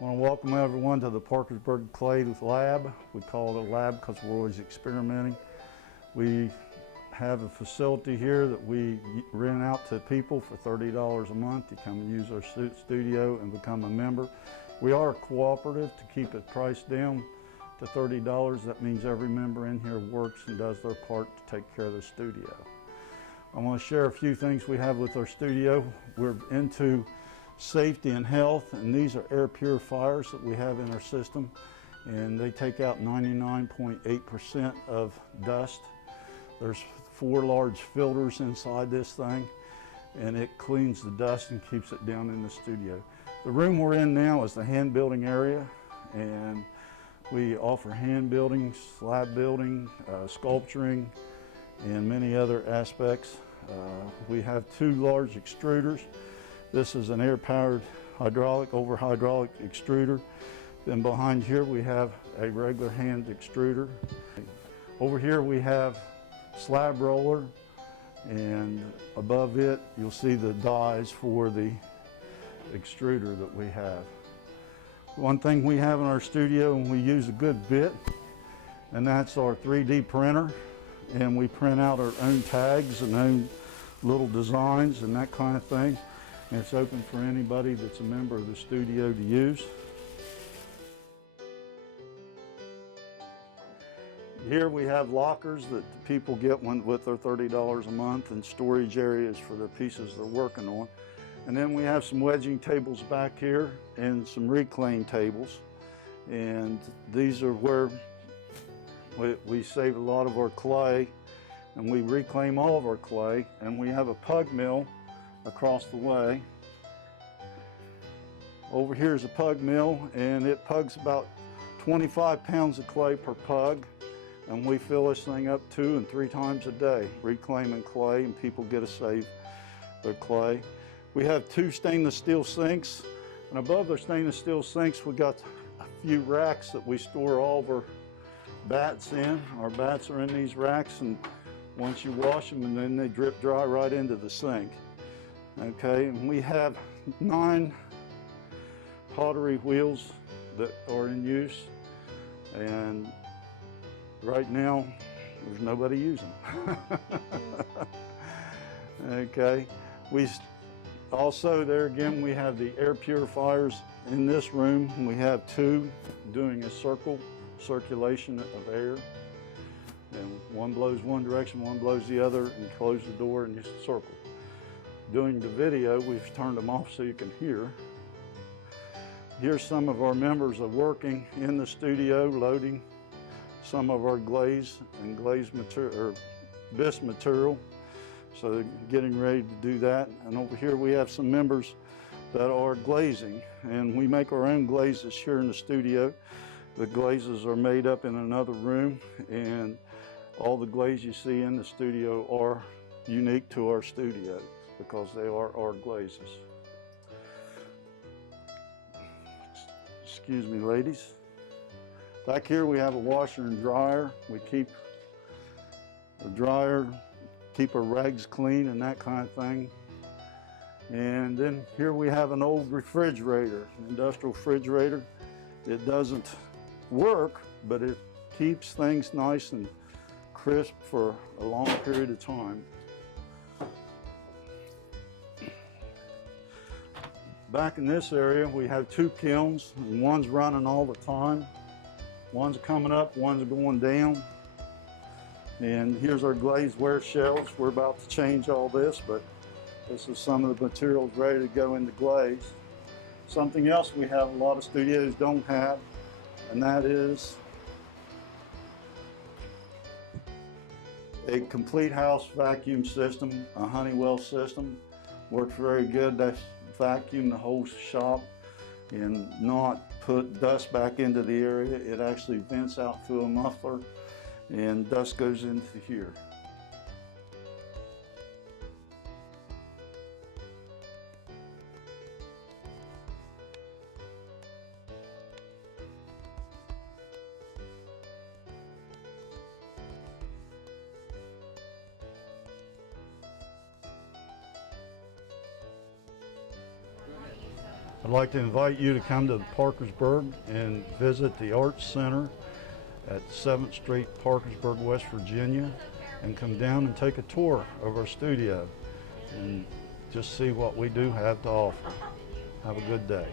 I want to welcome everyone to the Parkersburg Clay Lab. We call it a lab because we're always experimenting. We have a facility here that we rent out to people for $30 a month to come and use our studio and become a member. We are a cooperative to keep it priced down to $30. That means every member in here works and does their part to take care of the studio. I want to share a few things we have with our studio. We're into safety and health, and these are air purifiers that we have in our system, and they take out 99.8% of dust. There's 4 large filters inside this thing, and it cleans the dust and keeps it down in the studio. The room we're in now is the hand building area, and we offer hand building, slab building, sculpturing, and many other aspects. We have 2 large extruders. This is an air-powered over hydraulic extruder. Then behind here we have a regular hand extruder. Over here we have slab roller, and above it you'll see the dies for the extruder that we have. One thing we have in our studio, and we use a good bit, and that's our 3D printer. And we print out our own tags and own little designs and that kind of thing. And it's open for anybody that's a member of the studio to use. Here we have lockers that people get with their $30 a month, and storage areas for the pieces they're working on. And then we have some wedging tables back here and some reclaim tables. And these are where we save a lot of our clay, and we reclaim all of our clay. And we have a pug mill across the way. Over here is a pug mill, and it pugs about 25 pounds of clay per pug, and we fill this thing up 2 and 3 times a day, reclaiming clay, and people get to save their clay. We have 2 stainless steel sinks, and above the stainless steel sinks we got a few racks that we store all of our bats in. Our bats are in these racks, and once you wash them, and then they drip dry right into the sink. Okay, and we have 9 pottery wheels that are in use, and right now there's nobody using them. Okay, we also, there again, we have the air purifiers in this room. We have 2 doing a circulation of air, and one blows one direction, one blows the other, and close the door and you circle. Doing the video, we've turned them off so you can hear. Here's some of our members are working in the studio, loading some of our glaze and glaze material, or bisque material. So they're getting ready to do that. And over here we have some members that are glazing, and we make our own glazes here in the studio. The glazes are made up in another room, and all the glaze you see in the studio are unique to our studio because they are our glazes. Excuse me, ladies. Back here we have a washer and dryer. We keep the dryer, keep our rags clean and that kind of thing. And then here we have an old refrigerator, an industrial refrigerator. It doesn't work, but it keeps things nice and crisp for a long period of time. Back in this area we have 2 kilns, and one's running all the time. One's coming up, one's going down. And here's our glazeware shelves. We're about to change all this, but this is some of the materials ready to go into glaze. Something else we have a lot of studios don't have, and that is a complete house vacuum system, a Honeywell system. Works very good. That's vacuum the whole shop and not put dust back into the area. It actually vents out through a muffler, and dust goes into here. I'd like to invite you to come to Parkersburg and visit the Arts Center at 7th Street, Parkersburg, West Virginia, and come down and take a tour of our studio and just see what we do have to offer. Have a good day.